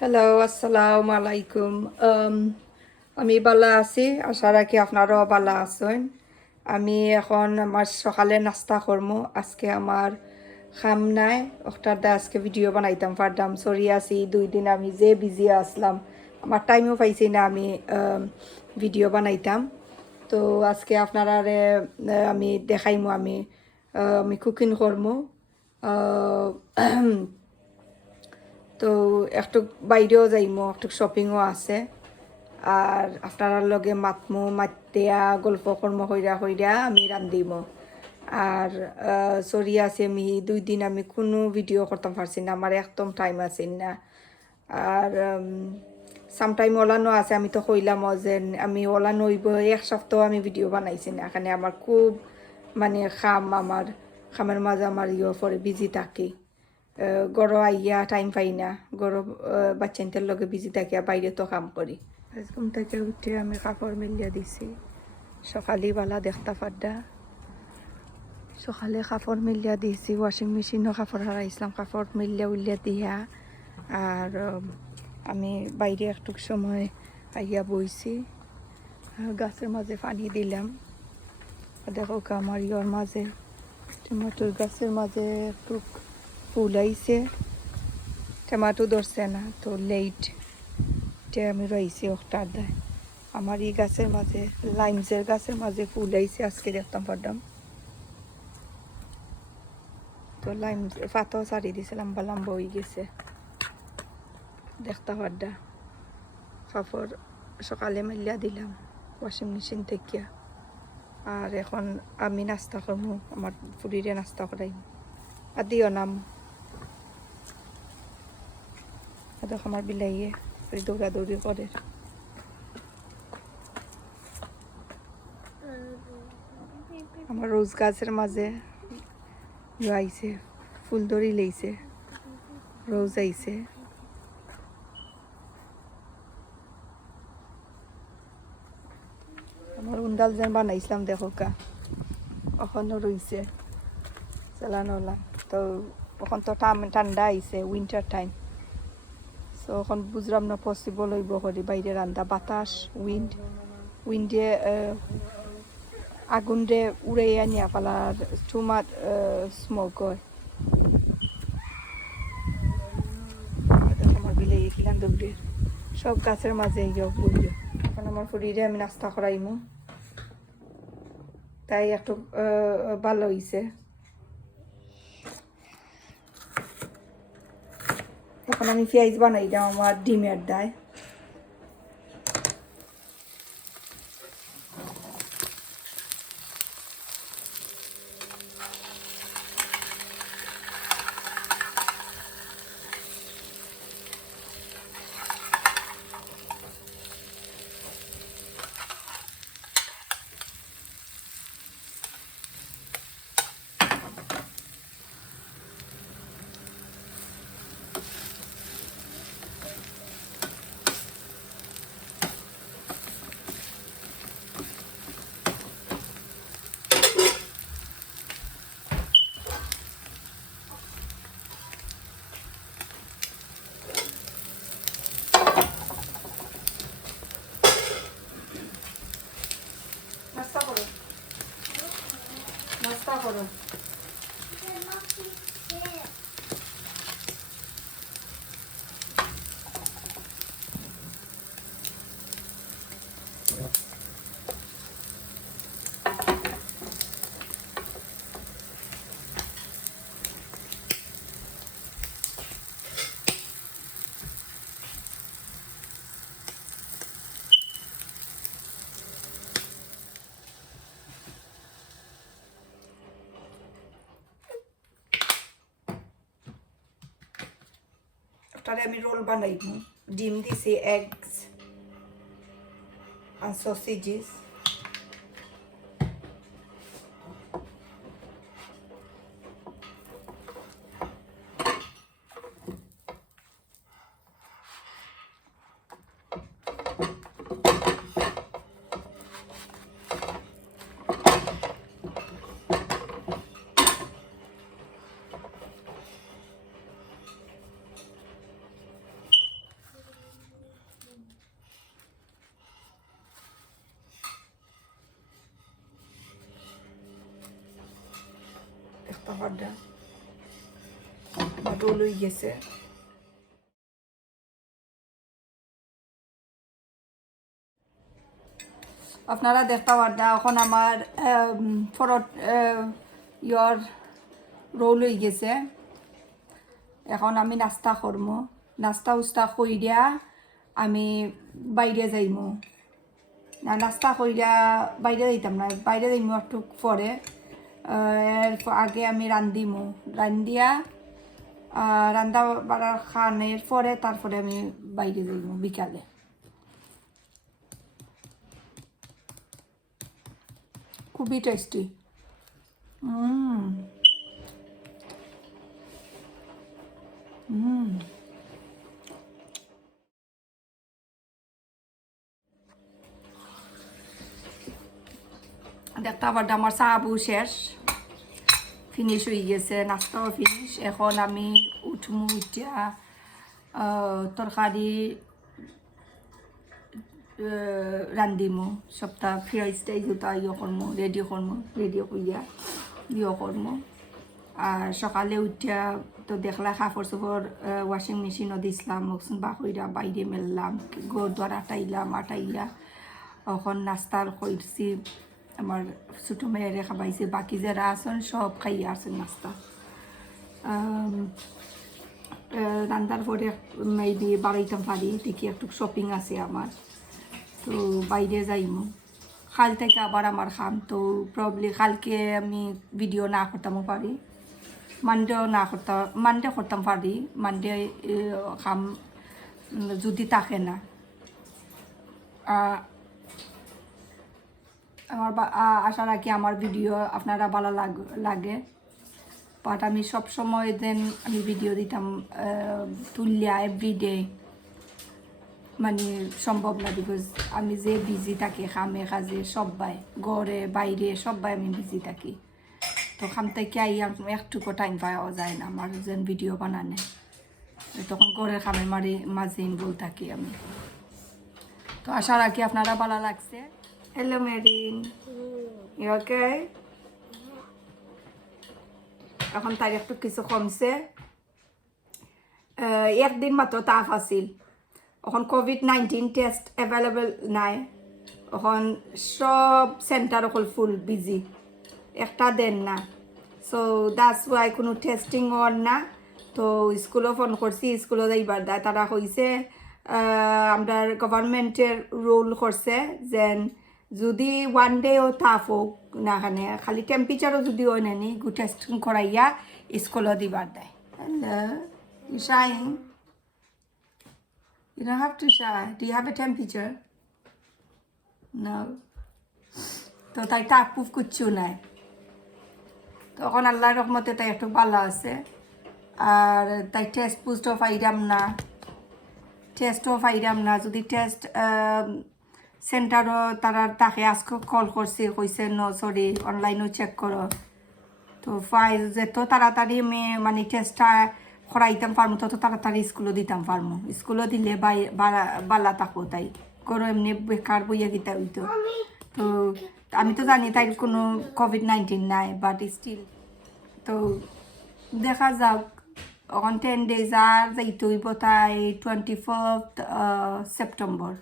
Hello, আসসালামু আলাইকুম। আমি বালা আছি, আশা রাখি আপনারাও বালা আছেন। আমি এখন আমার সকালে নাস্তা করবো। আজকে আমার খাম নাই, ওটার দা আজকে ভিডিও বানাইতাম পারতাম। সরি আছি, 2 দিন আমি যে বিজি আসলাম, আমার টাইমও পাইছি না আমি ভিডিও বানাইতাম। তো আজকে আপনারা আমি দেখাইমু আমি কুকিং করবো। তো একটু বাইরেও যাইমো, একটু শপিংও আছে। আর আপনার লগে মাতমো, মাতিয়া গল্প কর্ম হইরা হইরা আমি রান্ধিমো। আর সরি আছে, আমি 2 দিন আমি কোনো ভিডিও করতাম পারছি না, আমার একদম টাইম আছে না। আর সামটাইম ওলানো আছে, আমি তো কইলাম যে আমি ওলানো হইব 1 সপ্তাহ আমি ভিডিও বানাইছি না, এখানে আমার খুব মানে আমার খামের মাঝে আমার পরে বিজি থাকি। গড় আইয়া টাইম পাই না, গড় বাচ্চাইনটার লগে বিজি থাকিয়া বাইরে তো কাম করি। ঘুম থেকে উঠে আমি কাপড় মিলিয়া দিছি, সকালে বেলা দেখতা পাড্ডা। সকালে কাপড় মিলিয়া দিয়েছি, ওয়াশিং মেশিনও কাপড় হারাইছিলাম, কাপড় মিলিয়া উলিয়া দিয়া। আর আমি বাইরে একটু সময় আইয়া বইছি, গাছের মাঝে পানি দিলাম। দেখো আমার ইয়র মাঝে টমেটোর গাছের মাঝে একটু ফুল আইছে, টমেটো ধরছে না, তো লেট আমি রয়েছি ওটার দেয়। আমার এই গাছের মাঝে, লাইমসের গাছের মাঝে ফুল আইছে, আজকে দেখতাম পারতাম। তো লাইম পাতাও ছাড়ি দিছে, লম্বা লম্বা হয়ে গেছে, দেখতে পাড্ডা। কাপড় সকালে মেলিয়া দিলাম ওয়াশিং মেশিন থেকে। আর এখন আমি নাস্তা করবো, আমার ফুরিরে নাস্তা করাই আর দিও নাম। দেখো আমার বিলাইয়ে দৌড়াদৌড়ি করে। আমার রোজ গাছের মাঝে আইছে, ফুল ধরি লইছে, রোজ আইছে। আমার উন্ডাল যেন বানাইছিলাম দেখো কা, এখনো রইছে চালানোলা। তো এখন তো ঠান্ডা আইছে, উইন্টার টাইম। সো এখন বুঝলাম না পসিবল হইব করি বাইরে রান্দা, বাতাস উইন্ডে আগুন রে উড়াইয়া নিয়া ফেলার টুমার স্মোক হয়। আমার বিলে খিলান দৌড়ে সব গাছের মাঝে বইল। এখন আমার ফুরিরে আমি নাস্তা করাইমু, তাই একটু ভালো হইছে। এখন আমি পেঁয়াজ বানাই দাম আমার ডিমের দায়। নাস্তা করো, নাস্তা করো। তাহলে আমি রোল বানাইব, ডিম দিছি, এগস আর সসেজেস। খাবারটা রোল হয়ে গেছে। আপনারা দেখতে পারদা এখন আমার ফরট ইয়র রোল হয়ে গেছে। এখন আমি নাস্তা করবো, নাস্তা উস্তা কইরা আমি বাইরে যাইমু না, নাস্তা কইরা বাইরে যাইতাম না, বাইরে যাইমু একটু পরে। এর আগে আমি রান্ধিমু, রান্ধিয়া রান্না বাড়ার খানের পরে তারপরে আমি বাইরে যাইমু বিকালে। খুবই টেস্টি। দেখতে আবার আমার চাবু শেষ, ফিনিশ হয়ে গেছে, নাস্তাও ফিনিশ। এখন আমি উঠমু, উঠিয়া তরকারি রান্ধিমু, সপ্তাহ ফ্রাইজ টাইজ ওটা ইয়ে করমু, রেডি করমু, রেডি করিয়া ইয়ে করমু। আর সকালে উঠিয়া তো দেখলা কাপড় চোপড় ওয়াশিং মেশিনও দিছিলাম, বা কইরা বাইরে মেললাম, ঘর দ্বার আটাইয়া এখন নাস্তার করছি। আমার ছোটো মেয়েরে খাবাইছে, বাকি যারা আছেন সব খাইয়া আছেন নাস্তা। রান্নার পরে মেবি বাড়াইতাম পারি, দেখি একটু শপিং আছে আমার, তো বাইরে যাইমু। কাল থেকে আবার আমার খাম, তো প্রবলি কালকে আমি ভিডিও না করতামও পারি, মানডেও না করতাম, মানডে করতাম পারি, মানডে খাম যদি থাকে না। আমার আশা রাখি আমার ভিডিও আপনারা ভালো লাগে, বাট আমি সবসময় দেন আমি ভিডিও দিতাম তুললিয়া এভরিডে মানে সম্ভব না, বিকজ আমি যে বিজি থাকি খামে কাজে, সবাই ঘরে বাইরে সবাই আমি বিজি থাকি। তো খাম থেকে একটুকু টাইম পাওয়া যায় না আমার যেন ভিডিও বানানে, তখন ঘরের খামে মাঝে ইনভলভ থাকি আমি। তো আশা রাখি আপনারা ভালো লাগছে। Hello Marin, you okay? এখন তার একটু কিছু কমছে, একদিন মাত্র তাপ আছিল। এখন COVID-19 টেস্ট অ্যাভেলেবল নাই, এখন সব সেন্টার অকল ফুল বিজি, একটা দেন না। সো দ্যাটস ওয়াই কোনো টেস্টিং অন না। তো স্কুলও ফোন করছি, স্কুলও যাইবার দেয়, তারা কইছে আমরা গভর্নমেন্টের রুল করছে যেন যদি ওয়ান ডেও তাপ হোক না, খানে খালি টেম্পারেচারও যদি হয় নানি গু টেস্টিং করাইয়া স্কুলও দিবার দেয়। Hello, you shying? You don't have to shy. Do you have a temperature? No. তো তাই তাপ পুফ কিচ্ছু নাই, তখন আল্লাহর রহমতে তাই একটু ভালো আছে। আর তাই টেস্ট পুস্টও পাইরাম না, যদি টেস্ট সেন্টারও তারা তাকে আজকে কল করছে, কইছে নো সরি অনলাইনেও চেক করো। তো যেত তাড়াতাড়ি আমি মানে টেস্টটা করাইতাম পারবো, তত তাড়াতাড়ি স্কুলও দিতাম পারবো, স্কুলও দিলে বালা থাকো, তাই করো এমনি বেকার বইয়া গীতা হইতো। তো আমি তো জানি তাই কোনো COVID-19 নাই, বাট স্টিল তো দেখা যাক। এখন 10 days আর যাইতে হইব, তাই 24th সেপ্টেম্বর।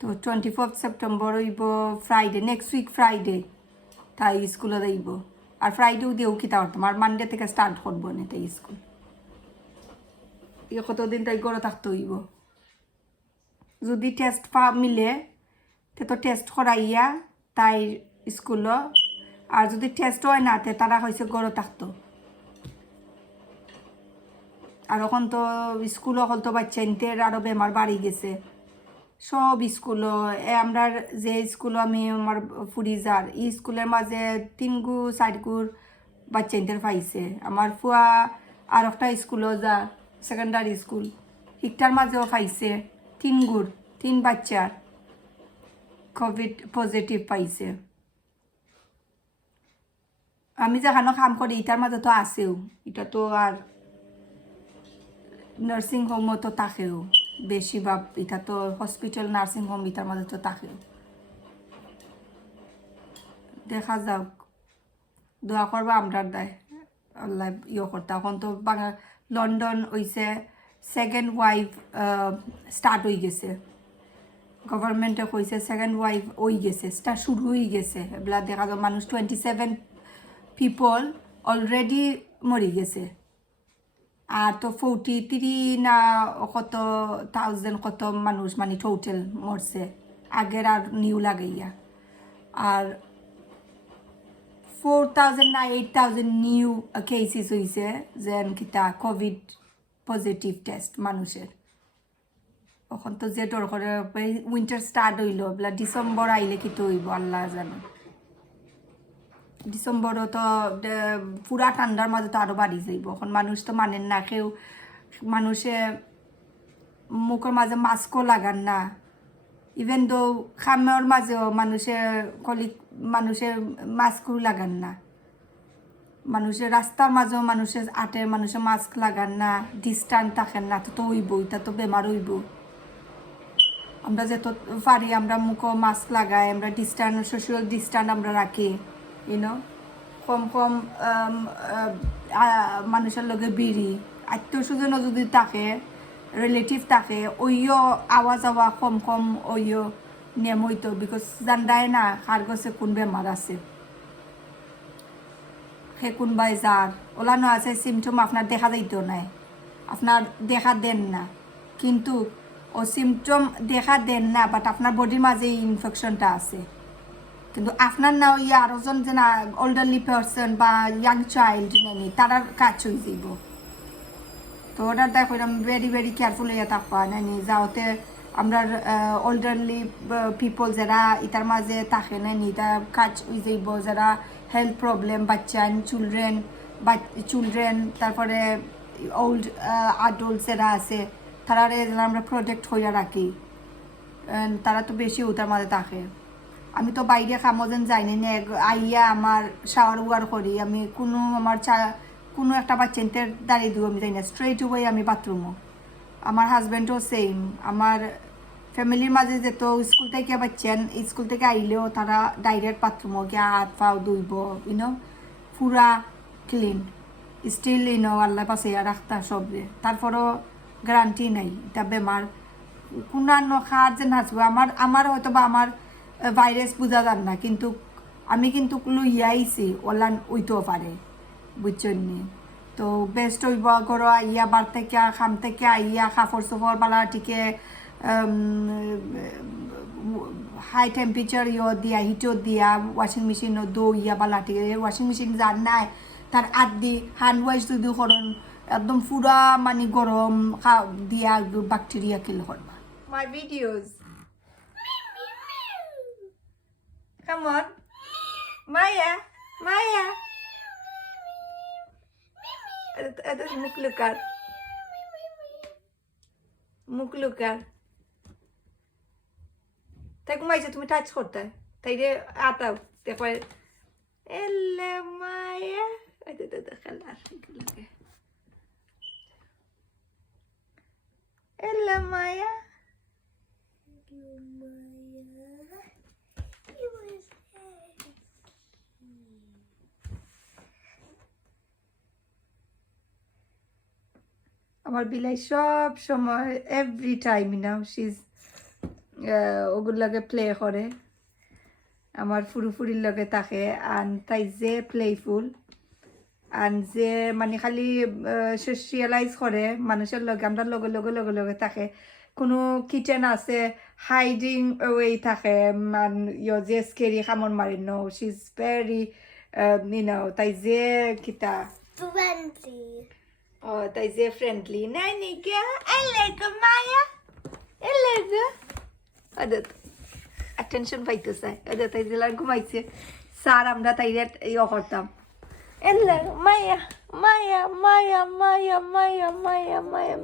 তো 24th সেপ্টেম্বর হইব ফ্রাইডে, নেক্সট উইক ফ্রাইডে তাই স্কুলে যাইব। আর ফ্রাইডেও দিয়েও কিতা করতাম, আর মানডে থেকে স্টার্ট করবো না তাই স্কুল। কতদিন তাই ঘরে থাকতে হইব, যদি টেস্ট মিলে তো টেস্ট করাইয়া তাই স্কুলও, আর যদি টেস্ট হয় না তে তারা হয়েছে ঘরে থাকতো। আর এখন তো স্কুলও হল তো বাচ্চা ইনতের আরও বেমার বাড়ি গেছে সব স্কুলও। আমরা যে স্কুলও আমি আমার ফুরিজার এই স্কুলের মাঝে 3-4 বাচ্চা ইনতের পাইছে। আমার ফুয়া আর একটা স্কুলও যা সেকেন্ডারি স্কুল, শিক্ষার মাঝেও পাইছে 3 বাচ্চার কোভিড পজিটিভ পাইছে। আমি যেখানে কাম করি এটার মাঝে তো আছেও, এটা তো আর নার্সিং হোমও তো থাকেও বেশি, বা এটা তো হসপিটাল নার্সিং হোম এটার মাঝে তো থাকেও। দেখা যাক, দোয়া করবা আমরার দায় আল্লাহ করতা এখন তো লন্ডন হইছে সেকেন্ড ওয়াইভ স্টার্ট হয়ে গেছে গভর্নমেন্টে কইছে সেকেন্ড ওয়াইভ হয়ে গেছে স্টার্ট শুরু হয়ে গেছে এগুলা দেখা যায় মানুষ 27 পিপল অলরেডি মরে গেছে আর তো 43 না কত থাউজেন্ড কত মানুষ মানে টোটাল মরছে আগের আর নিউ লাগাইয়া আর 4,000 না 8,000 নিউ কেসেস হয়েছে যেন কিতা কোভিড পজিটিভ টেস্ট মানুষের এখন তো যে ডর করে উইন্টার স্টার্ট হইল বলা ডিসেম্বর আইলে কি তো হইব আল্লাহ জানে ডিসেম্বরও তো পুরা ঠান্ডার মাঝে তো আরও বাড়ি যাইব এখন মানুষ তো মানেন না কেউ মানুষে মুখের মাঝে মাস্কও লাগান না ইভেন দো খামের মাঝেও মানুষের মাস্কও লাগান না মানুষের রাস্তার মাঝেও মানুষের আটের মানুষের মাস্ক লাগান না ডিস্টান্স থাকেন না তো হইব এটা তো বেমার হইব আমরা যত পারি আমরা মুখও মাস্ক লাগাই আমরা ডিস্টান্স সোশ্যাল ডিস্টান্স আমরা রাখি ইউনো কম কম মানুষের লগে বিড়ি আত্মীয় স্বজনও যদি থাকে রিলেটিভ থাকে ওইও আওয়া যাওয়া কম কম ওইও নিয়ম হইতো বিকজ জানদায় না কার গছে কোন বেমার আছে সে কোনবাই যার ওলানো আছে সিমটম আপনার দেখা যাইতো নাই আপনার দেখা দেন না কিন্তু ও সিমটম দেখা দেন না বাট আপনার বডির মাঝে ইনফেকশনটা আছে কিন্তু আপনার না ওই আরোজন যে না ওল্ডারলি পার্সন বা ইয়াং চাইল্ড নেই তারার কাজ হয়ে যাব তো ওটা দেখো ভেরি ভেরি কেয়ারফুল হইয়া থাকবা নানি যাওতে আমরা ওল্ডারলি পিপল যারা ইতার মাঝে থাকে নানি তার কাজ হয়ে যাইব যারা হেলথ প্রবলেম বাচ্চা চিলড্রেন তারপরে ওল্ড আডাল্ট যারা আছে তারা আমরা প্রোটেক্ট হইয়া রাখি তারা তো বেশি ওটার মাঝে থাকে আমি তো বাইরে খামোজেন যাইনি না আইয়া আমার শাওয়ার ওয়ার করি আমি আমার কোনো একটা বাচ্চাতে দাঁড়িয়ে দিব আমি যাই না স্ট্রেট ওয়ে আমি বাথরুমও আমার হাজব্যান্ডও সেম আমার ফ্যামিলির মাঝে যেত স্কুল থেকে বাচ্চান স্কুল থেকে আইলেও তারা ডাইরেক্ট বাথরুমও গিয়ে হাত পাও ধুইব ইনো পুরা ক্লিন স্টিল ইনো আল্লাহ পাশে রাখতা সবরে তারপরও গ্যারান্টি নাই এটা বেমার কোনান্য খার যে নাচবো আমার হয়তো বা আমার ভাইরাস বোঝা যান না কিন্তু আমি কিন্তু লইয়া আইছি ওলান ওইতেও পারে বুঝছেন নি তো বেস্ট হইব করো আইয়া বার থেকে খাম থেকে আইয়া কাপড় চোপড় বালা টিকে হাই টেম্পারেচার দিয়া হিটও দিয়া ওয়াশিং মেশিনও দইয়া বালা টিকে ওয়াশিং মেশিন যার নাই তার আদি হ্যান্ড ওয়াশ যদি করুন একদম পুরা মানে গরম দিয়া ব্যাকটেরিয়া কিল করবা মাই videos Come on. Maya. Ada মুখ লুকার তাই ঘুমাইছে তুমি টাচ করতে তাই রে আটাও তারপরে এলে মায়া খেলার এলে মায়া আমার বিলাই সব সময় এভরি টাইম নাও শিজ ওগুলোর লগে প্লে করে আমার ফুরুফুরির লগে থাকে আর তাই যে প্লেফুল আর যে মানে খালি সোশিয়ালাইজ করে মানুষের লগে আমরা লগে লগে লগে লগে থাকে কোনো কিচেন আছে হাইডিং ওয়ে থাকে যে স্কেরি খামন মারি নো শি ইজ ভেরি তাই যে কিতা Friendly. Oh, তাই যে ফ্রেন্ডলি নাই নিকা এলেগো মায়া এলেগো আদত অ্যাটেনশন পাইতে চাই আদত তাই জেলার ঘুমাইছে স্যার আমরা তাই করতাম এলেগো মায়া মায়া মায়া মায়া মায়া মায়া মায়া